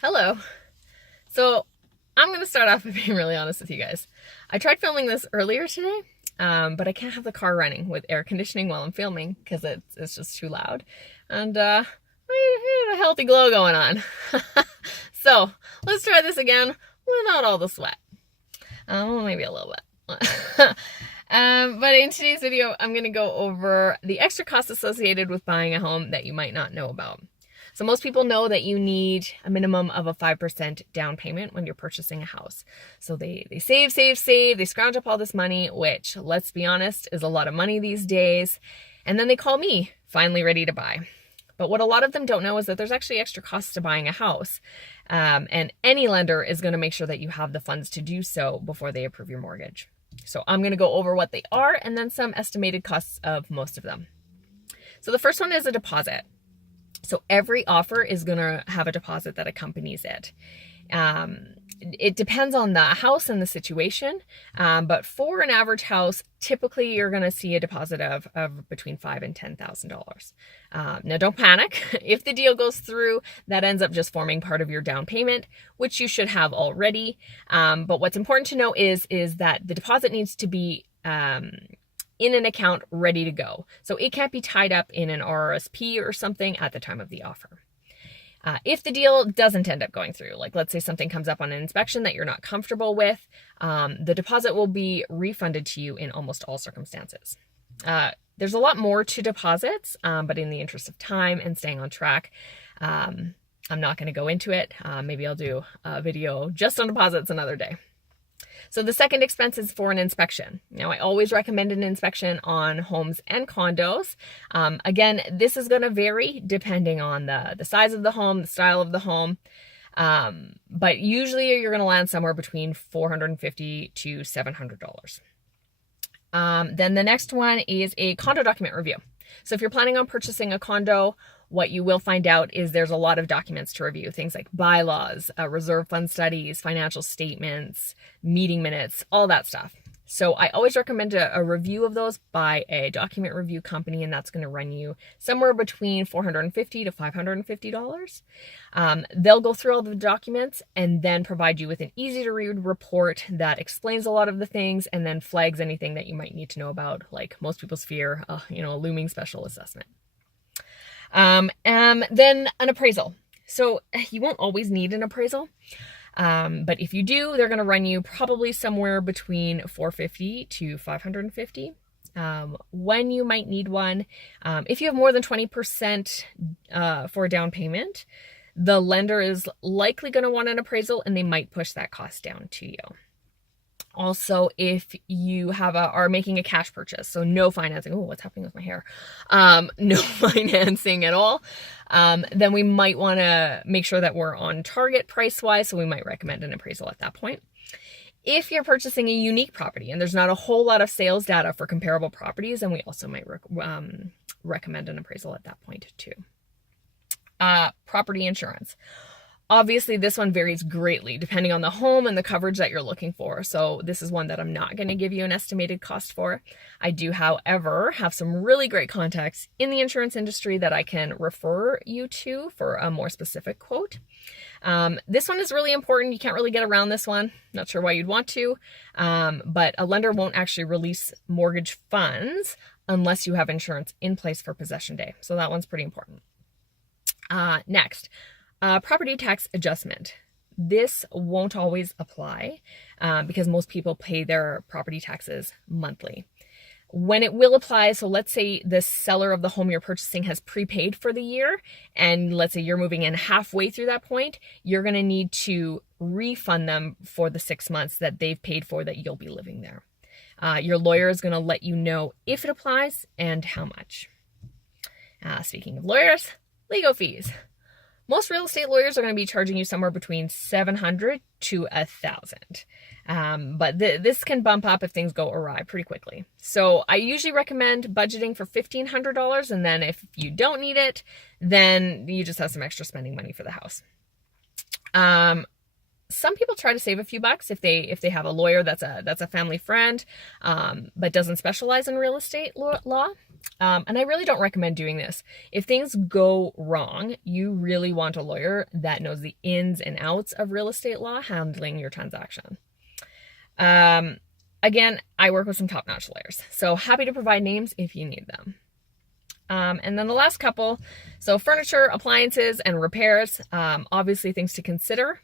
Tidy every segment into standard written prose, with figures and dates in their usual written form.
Hello. So I'm going to start off by being really honest with you guys. I tried filming this earlier today, but I can't have the car running with air conditioning while I'm filming because it's just too loud. And I had a healthy glow going on. So let's try this again without all the sweat. Well, maybe a little bit. But in today's video, I'm going to go over the extra costs associated with buying a home that you might not know about. So most people know that you need a minimum of a 5% down payment when you're purchasing a house. So they save, they scrounge up all this money, which, let's be honest, is a lot of money these days. And then they call me, finally ready to buy. But what a lot of them don't know is that there's actually extra costs to buying a house. And any lender is going to make sure that you have the funds to do so before they approve your mortgage. So I'm going to go over what they are and then some estimated costs of most of them. So the first one is a deposit. So every offer is going to have a deposit that accompanies it. It depends on the house and the situation, but for an average house, typically you're going to see a deposit of between $5,000 and $10,000. Now, don't panic. If the deal goes through, that ends up just forming part of your down payment, which you should have already. But what's important to know is that the deposit needs to be in an account ready to go. So it can't be tied up in an RRSP or something at the time of the offer. If the deal doesn't end up going through, like let's say something comes up on an inspection that you're not comfortable with, the deposit will be refunded to you in almost all circumstances. There's a lot more to deposits, but in the interest of time and staying on track, I'm not going to go into it. Maybe I'll do a video just on deposits another day. So the second expense is for an inspection. Now, I always recommend an inspection on homes and condos. Again, this is going to vary depending on the size of the home, the style of the home. But usually you're going to land somewhere between $450 to $700. Then the next one is a condo document review. So if you're planning on purchasing a condo, what you will find out is there's a lot of documents to review, things like bylaws, reserve fund studies, financial statements, meeting minutes, all that stuff. So I always recommend a review of those by a document review company, and that's going to run you somewhere between $450 to $550. They'll go through all the documents and then provide you with an easy to read report that explains a lot of the things and then flags anything that you might need to know about, like most people's fear, a looming special assessment. Then an appraisal. So you won't always need an appraisal. But if you do, they're going to run you probably somewhere between $450 to $550. When you might need one, if you have more than 20% for a down payment, the lender is likely going to want an appraisal and they might push that cost down to you. Also, if you are making a cash purchase, so no financing, oh, what's happening with my hair? No financing at all, then we might want to make sure that we're on target price-wise, so we might recommend an appraisal at that point. If you're purchasing a unique property and there's not a whole lot of sales data for comparable properties, then we also might recommend an appraisal at that point too. Property insurance. Obviously, this one varies greatly depending on the home and the coverage that you're looking for. So this is one that I'm not going to give you an estimated cost for. I do, however, have some really great contacts in the insurance industry that I can refer you to for a more specific quote. This one is really important. You can't really get around this one. Not sure why you'd want to, but a lender won't actually release mortgage funds unless you have insurance in place for possession day. So that one's pretty important. Next. Property tax adjustment. This won't always apply because most people pay their property taxes monthly. When it will apply, so let's say the seller of the home you're purchasing has prepaid for the year, and let's say you're moving in halfway through that point, you're going to need to refund them for the 6 months that they've paid for that you'll be living there. Your lawyer is going to let you know if it applies and how much. Speaking of lawyers, legal fees. Most real estate lawyers are going to be charging you somewhere between $700 to $1,000. But this can bump up if things go awry pretty quickly. So I usually recommend budgeting for $1,500. And then if you don't need it, then you just have some extra spending money for the house. Some people try to save a few bucks if they have a lawyer that's a family friend, but doesn't specialize in real estate law. And I really don't recommend doing this. If things go wrong, you really want a lawyer that knows the ins and outs of real estate law handling your transaction. Again, I work with some top-notch lawyers, so happy to provide names if you need them. And then the last couple, so furniture, appliances, and repairs, obviously things to consider.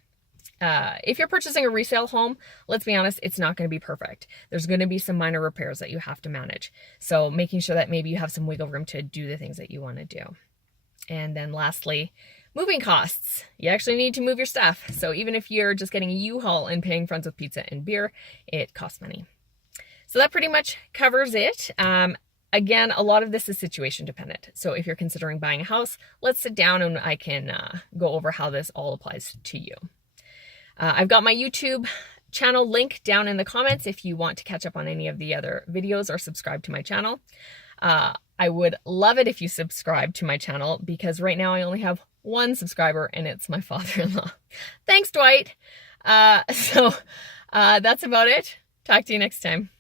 If you're purchasing a resale home, let's be honest, it's not going to be perfect. There's going to be some minor repairs that you have to manage. So making sure that maybe you have some wiggle room to do the things that you want to do. And then lastly, moving costs. You actually need to move your stuff. So even if you're just getting a U-Haul and paying friends with pizza and beer, it costs money. So that pretty much covers it. Again, a lot of this is situation dependent. So if you're considering buying a house, let's sit down and I can go over how this all applies to you. I've got my YouTube channel link down in the comments if you want to catch up on any of the other videos or subscribe to my channel. I would love it if you subscribe to my channel because right now I only have one subscriber and it's my father-in-law. Thanks, Dwight. So that's about it. Talk to you next time.